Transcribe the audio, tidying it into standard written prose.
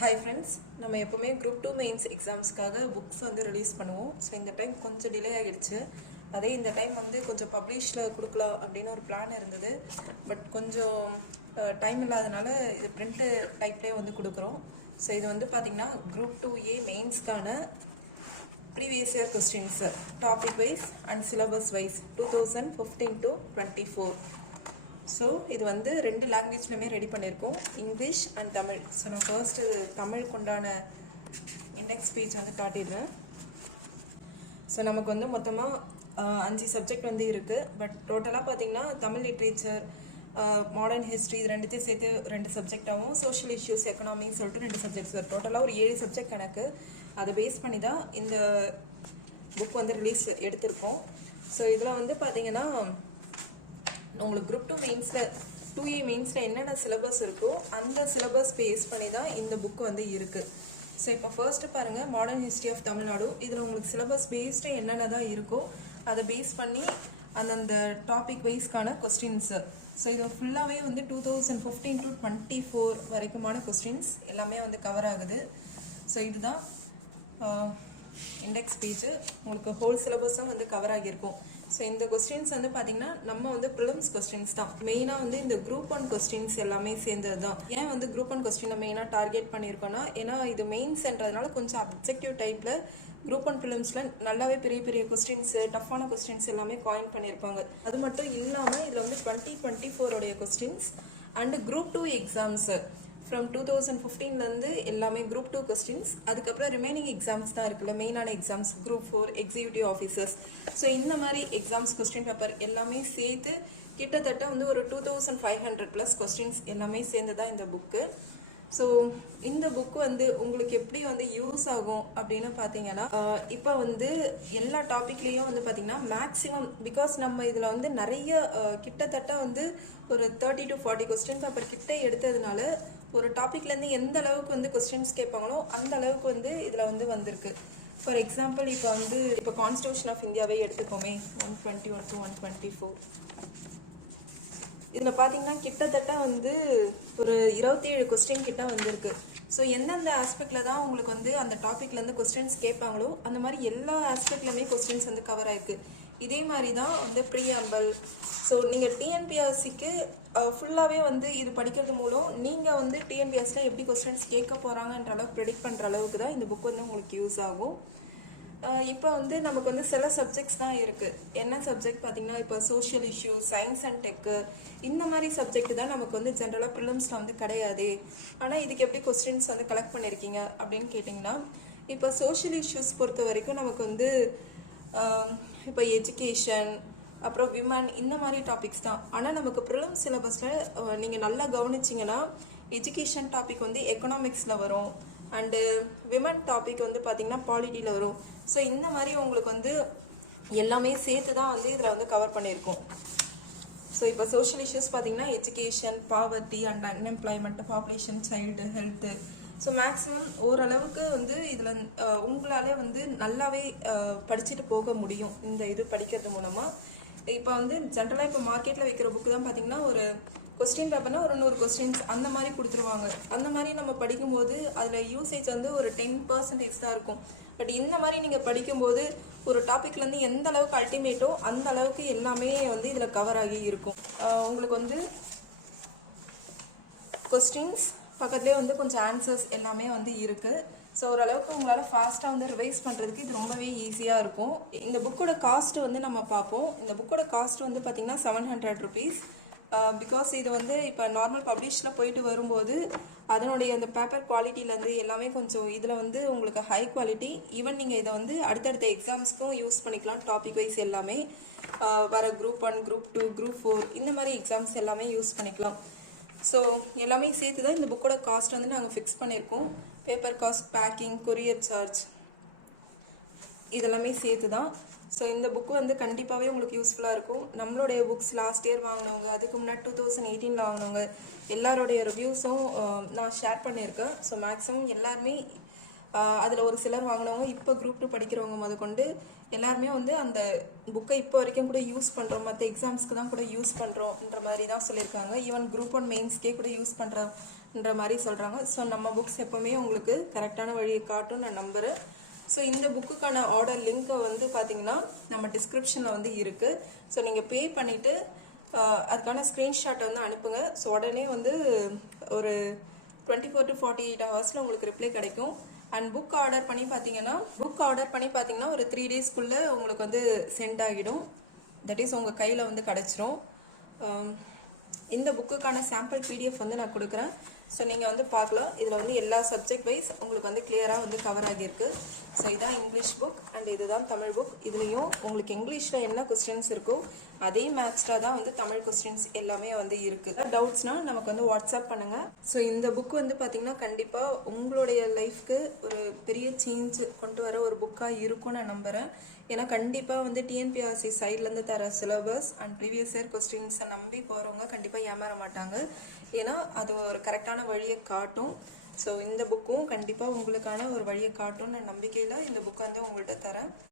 Hi friends, நம்ம எப்போவுமே group 2 mains எக்ஸாம்ஸ்க்காக books வந்து ரிலீஸ் பண்ணுவோம். ஸோ இந்த டைம் கொஞ்சம் டிலே ஆகிடுச்சு. அதே இந்த டைம் வந்து கொஞ்சம் பப்ளிஷில் கொடுக்கலாம் அப்படின்னு ஒரு பிளான் இருந்தது. பட் கொஞ்சம் டைம் இல்லாதனால இது பிரிண்ட்டு டைப்லேயே வந்து கொடுக்குறோம். ஸோ இது வந்து பார்த்திங்கன்னா குரூப் 2A மெயின்ஸ்க்கான previous year questions topic wise and syllabus wise 2015 to 24. So இது வந்து 2 லாங்குவேஜ்லையுமே ரெடி பண்ணியிருக்கோம், இங்கிலீஷ் அண்ட் தமிழ். ஸோ நான் ஃபர்ஸ்ட்டு தமிழுக்கு உண்டான இண்டெக்ஸ் பேஜ் வந்து காட்டிடுறேன். ஸோ நமக்கு வந்து மொத்தமாக 5 சப்ஜெக்ட் வந்து இருக்குது. பட் டோட்டலாக பார்த்திங்கன்னா தமிழ் லிட்ரேச்சர், மாடர்ன் ஹிஸ்ட்ரி இது ரெண்டுத்தையும் சேர்த்து 2 சப்ஜெக்டாகவும், சோஷியல் இஷ்யூஸ், எக்கனாமின்னு சொல்லிட்டு 2 சப்ஜெக்ட்ஸ். டோட்டலாக ஒரு 7 சப்ஜெக்ட் கணக்கு. அதை பேஸ் பண்ணி தான் இந்த புக் வந்து ரிலீஸ் எடுத்திருக்கோம். ஸோ இதில் வந்து பார்த்திங்கன்னா உங்களுக்கு குரூப் 2 மெயின்ஸில் 2A மெயின்ஸில் என்னென்ன சிலபஸ் இருக்கோ அந்த சிலபஸ் பேஸ் பண்ணி தான் இந்த புக் வந்து இருக்குது. ஸோ இப்போ ஃபர்ஸ்ட்டு பாருங்கள், மாடர்ன் ஹிஸ்ட்ரி ஆஃப் தமிழ்நாடு. இதில் உங்களுக்கு சிலபஸ் பேஸ்டு என்னென்ன தான் இருக்கோ அதை பேஸ் பண்ணி அந்தந்த டாபிக் வைஸ்க்கான கொஸ்டின்ஸு. ஸோ இது ஃபுல்லாகவே வந்து 2015 to 24 வரைக்குமான கொஸ்டின்ஸ் எல்லாமே வந்து கவர் ஆகுது. ஸோ இதுதான் இண்டெக்ஸ் பேஜு. உங்களுக்கு ஹோல் சிலபஸும் வந்து கவர் ஆகியிருக்கும். ஸோ இந்த கொஸ்டின்ஸ் வந்து பார்த்திங்கன்னா நம்ம வந்து ப்ரிலிம்ஸ் கொஸ்டின்ஸ் தான் மெயினாக வந்து இந்த குரூப் 1 கொஸ்டின்ஸ் எல்லாமே சேர்ந்தது தான். ஏன் வந்து குரூப் 1 கொஸ்டினை மெயினாக டார்கெட் பண்ணியிருக்கோன்னா, ஏன்னா இது மெயின்ஸ்ன்றதுனால கொஞ்சம் அப்ஜெக்டிவ் டைப்பில் குரூப் 1 ப்ரிலிம்ஸில் நல்லாவே பெரிய பெரிய கொஸ்டின்ஸு, டஃப்பான கொஸ்டின்ஸ் எல்லாமே காயின் பண்ணியிருப்பாங்க. அது மட்டும் இல்லாமல் இதில் வந்து 2024 questions and group 2 exams from 2015லேருந்து எல்லாமே குரூப் 2 கொஸ்டின்ஸ். அதுக்கப்புறம் ரிமைனிங் எக்ஸாம்ஸ் தான் இருக்குல்ல, மெயினான exams group 4 executive officers. So இந்த மாதிரி எக்ஸாம்ஸ் கொஸ்டின் பேப்பர் எல்லாமே சேர்த்து கிட்டத்தட்ட வந்து ஒரு 2500+ கொஸ்டின்ஸ் எல்லாமே சேர்ந்து தான் இந்த புக்கு. ஸோ இந்த புக்கு வந்து உங்களுக்கு எப்படி வந்து யூஸ் ஆகும் அப்படின்னு பார்த்தீங்கன்னா, இப்போ வந்து எல்லா டாப்பிக்லேயும் வந்து பார்த்தீங்கன்னா மேக்ஸிமம், பிகாஸ் நம்ம இதில் வந்து நிறைய கிட்டத்தட்ட வந்து ஒரு 30 to 40 கொஸ்டின் பேப்பர் கிட்ட எடுத்ததுனால ஒரு டாப்பிக்லேருந்து எந்த அளவுக்கு வந்து கொஸ்டின்ஸ் கேட்பாங்களோ அந்த அளவுக்கு வந்து இதில் வந்து வந்திருக்கு. ஃபார் எக்ஸாம்பிள் இப்போ கான்ஸ்டியூஷன் ஆஃப் இந்தியாவே எடுத்துக்கோமே, 121 to 124. இதில் பார்த்தீங்கன்னா கிட்டத்தட்ட வந்து ஒரு 27 கொஸ்டின் கிட்ட வந்திருக்கு. ஸோ எந்தெந்த ஆஸ்பெக்டில் தான் உங்களுக்கு வந்து அந்த டாப்பிக்லேருந்து கொஸ்டின்ஸ் கேட்பாங்களோ அந்த மாதிரி எல்லா ஆஸ்பெக்ட்லையுமே கொஸ்டின்ஸ் வந்து கவர் ஆயிருக்கு. இதே மாதிரி தான் வந்து ப்ரீஆம்பிள். ஸோ நீங்கள் டிஎன்பிஎஸ்சிக்கு ஃபுல்லாகவே வந்து இது படிக்கிறது மூலம் நீங்கள் வந்து டிஎன்பிஎஸ்சியில் எப்படி கொஸ்டின்ஸ் கேட்க போகிறாங்கன்ற அளவுக்கு ப்ரெடிக்ட் பண்ணுற அளவுக்கு தான் இந்த புக் வந்து உங்களுக்கு யூஸ் ஆகும். இப்போ வந்து நமக்கு வந்து சில சப்ஜெக்ட்ஸ் தான் இருக்குது. என்ன சப்ஜெக்ட் பார்த்திங்கன்னா, இப்போ சோஷியல் இஷ்யூ, சயின்ஸ் அண்ட் டெக்கு இந்த மாதிரி சப்ஜெக்ட் தான் நமக்கு வந்து ஜென்ரலாக ப்ரிலிம்ஸில் வந்து கிடையாது. ஆனால் இதுக்கு எப்படி கொஸ்டின்ஸ் வந்து கலெக்ட் பண்ணியிருக்கீங்க அப்படின்னு கேட்டிங்கன்னா, இப்போ சோஷியல் இஷ்யூஸ் பொறுத்த வரைக்கும் நமக்கு வந்து இப்போ எஜுகேஷன், அப்புறம் விமன் இந்த மாதிரி டாபிக்ஸ் தான். ஆனால் நமக்கு ப்ரிலிம்ஸ் சிலபஸில் நீங்கள் நல்லா கவனிச்சிங்கன்னா எஜுகேஷன் டாபிக் வந்து எக்கனாமிக்ஸில் வரும், அண்டு விமன் டாபிக் வந்து பார்த்திங்கன்னா பாலிட்டியில் வரும். ஸோ இந்த மாதிரி உங்களுக்கு வந்து எல்லாமே சேர்த்து தான் வந்து இதில் வந்து கவர் பண்ணியிருக்கோம். ஸோ இப்போ சோஷியல் இஷ்யூஸ் பார்த்திங்கன்னா education, poverty and unemployment, population, child health. So maximum ஓரளவுக்கு வந்து இதில் உங்களாலே வந்து நல்லாவே படிச்சுட்டு போக முடியும் இந்த இது படிக்கிறது மூலமாக. இப்போ வந்து ஜென்ரலாக இப்போ மார்க்கெட்டில் வைக்கிற புக்கு தான் பார்த்திங்கன்னா ஒரு கொஸ்டின் பேப்பர்னால் ஒரு 100 கொஸ்டின்ஸ் அந்த மாதிரி கொடுத்துருவாங்க. அந்த மாதிரி நம்ம படிக்கும்போது அதில் யூசேஜ் வந்து ஒரு 10% தான் இருக்கும். பட் இந்த மாதிரி நீங்கள் படிக்கும்போது ஒரு டாப்பிக்லேருந்து எந்த அளவுக்கு அல்டிமேட்டோ அந்த அளவுக்கு எல்லாமே வந்து இதில் கவர் ஆகி இருக்கும். உங்களுக்கு வந்து கொஸ்டின்ஸ் பக்கத்துலேயே வந்து கொஞ்சம் ஆன்சர்ஸ் எல்லாமே வந்து இருக்குது. ஸோ ஓரளவுக்கு உங்களால் ஃபாஸ்ட்டாக வந்து ரிவைஸ் பண்ணுறதுக்கு இது ரொம்பவே ஈஸியாக இருக்கும். இந்த புக்கோட காஸ்ட்டு வந்து நம்ம பார்ப்போம். இந்த புக்கோட காஸ்ட் வந்து பார்த்திங்கன்னா 700 rupees. பிகாஸ் இது வந்து இப்போ நார்மல் பப்ளிஷில் போயிட்டு வரும்போது அதனுடைய அந்த பேப்பர் குவாலிட்டியிலேருந்து எல்லாமே கொஞ்சம் இதில் வந்து உங்களுக்கு ஹை குவாலிட்டி. ஈவன் நீங்கள் இதை வந்து அடுத்தடுத்த எக்ஸாம்ஸ்க்கும் யூஸ் பண்ணிக்கலாம். டாபிக் வைஸ் எல்லாமே வர குரூப் 1, குரூப் 2, குரூப் 4 இந்த மாதிரி எக்ஸாம்ஸ் எல்லாமே யூஸ் பண்ணிக்கலாம். ஸோ எல்லாமே சேர்த்து தான் இந்த புக்கோட காஸ்ட் வந்து நாங்கள் ஃபிக்ஸ் பண்ணியிருக்கோம். Paper cost, packing, courier charge இதெல்லாமே சேர்த்து தான். ஸோ இந்த புக்கு வந்து கண்டிப்பாகவே உங்களுக்கு யூஸ்ஃபுல்லாக இருக்கும். நம்மளுடைய புக்ஸ் லாஸ்ட் இயர் வாங்கினவங்க, அதுக்கு முன்னாடி 2018 வாங்கினவங்க எல்லாரோடைய ரிவ்யூஸும் நான் ஷேர் பண்ணியிருக்கேன். ஸோ மேக்ஸிமம் எல்லாருமே அதில் ஒரு சிலர் வாங்கினவங்க இப்போ குரூப் 2 படிக்கிறவங்க முதற்கொண்டு எல்லாருமே வந்து அந்த புக்கை இப்போ வரைக்கும் கூட யூஸ் பண்ணுறோம், மற்ற எக்ஸாம்ஸ்க்கு தான் கூட யூஸ் பண்ணுறோன்ற மாதிரி தான் சொல்லியிருக்காங்க. ஈவன் குரூப் 1 மெயின்ஸ்க்கே கூட யூஸ் பண்ணுறன்ற மாதிரி சொல்கிறாங்க. ஸோ நம்ம புக்ஸ் எப்போவுமே உங்களுக்கு கரெக்டான வழியை காட்டும் நான் நம்புகிறேன். ஸோ இந்த புக்குக்கான ஆர்டர் லிங்க்கை வந்து பார்த்தீங்கன்னா நம்ம டிஸ்கிரிப்ஷனில் வந்து இருக்குது. ஸோ நீங்கள் பே பண்ணிவிட்டு அதுக்கான ஸ்க்ரீன்ஷாட்டை வந்து அனுப்புங்க. ஸோ உடனே வந்து ஒரு 24 to 48 ஹவர்ஸில் உங்களுக்கு ரிப்ளை கிடைக்கும். அண்ட் புக் ஆர்டர் பண்ணி பார்த்தீங்கன்னா ஒரு 3 டேஸ்க்குள்ளே உங்களுக்கு வந்து சென்ட் ஆகிடும். தட் இஸ் உங்கள் கையில் வந்து கிடச்சிரும். இந்த புக்குக்கான சாம்பிள் பிடிஎஃப் வந்து நான் கொடுக்குறேன். ஸோ நீங்கள் வந்து பார்க்கலாம். இதில் வந்து எல்லா சப்ஜெக்ட் வைஸ் உங்களுக்கு வந்து கிளியராக வந்து கவர் ஆகியிருக்கு. ஸோ இதுதான் இங்கிலீஷ் புக் அண்ட் இதுதான் தமிழ் புக். இதுலேயும் உங்களுக்கு இங்கிலீஷில் என்ன கொஸ்டின்ஸ் இருக்கோ அதே மேட்ச்டாக தான் வந்து தமிழ் கொஸ்டின்ஸ் எல்லாமே வந்து இருக்குது. டவுட்ஸ்னால் நமக்கு வந்து வாட்ஸ்அப் பண்ணுங்கள். ஸோ இந்த புக் வந்து பார்த்திங்கன்னா கண்டிப்பாக உங்களுடைய லைஃப்க்கு ஒரு பெரிய சேஞ்ச் கொண்டு வர ஒரு புக்காக இருக்கும்னு நான் நம்புகிறேன். ஏன்னா கண்டிப்பாக வந்து டிஎன்பிஆர்சி சைட்லேருந்து தர சிலபஸ் அண்ட் ப்ரீவியஸ் இயர் கொஸ்டின்ஸை நம்பி போகிறவங்க கண்டிப்பாக ஏமாற மாட்டாங்க. ஏன்னா அது ஒரு கரெக்டான வழியை காட்டும். ஸோ இந்த புக்கும் கண்டிப்பாக உங்களுக்கான ஒரு வழியை காட்டும்னு நம்பிக்கையில் இந்த புக்கை வந்து உங்கள்கிட்ட தரேன்.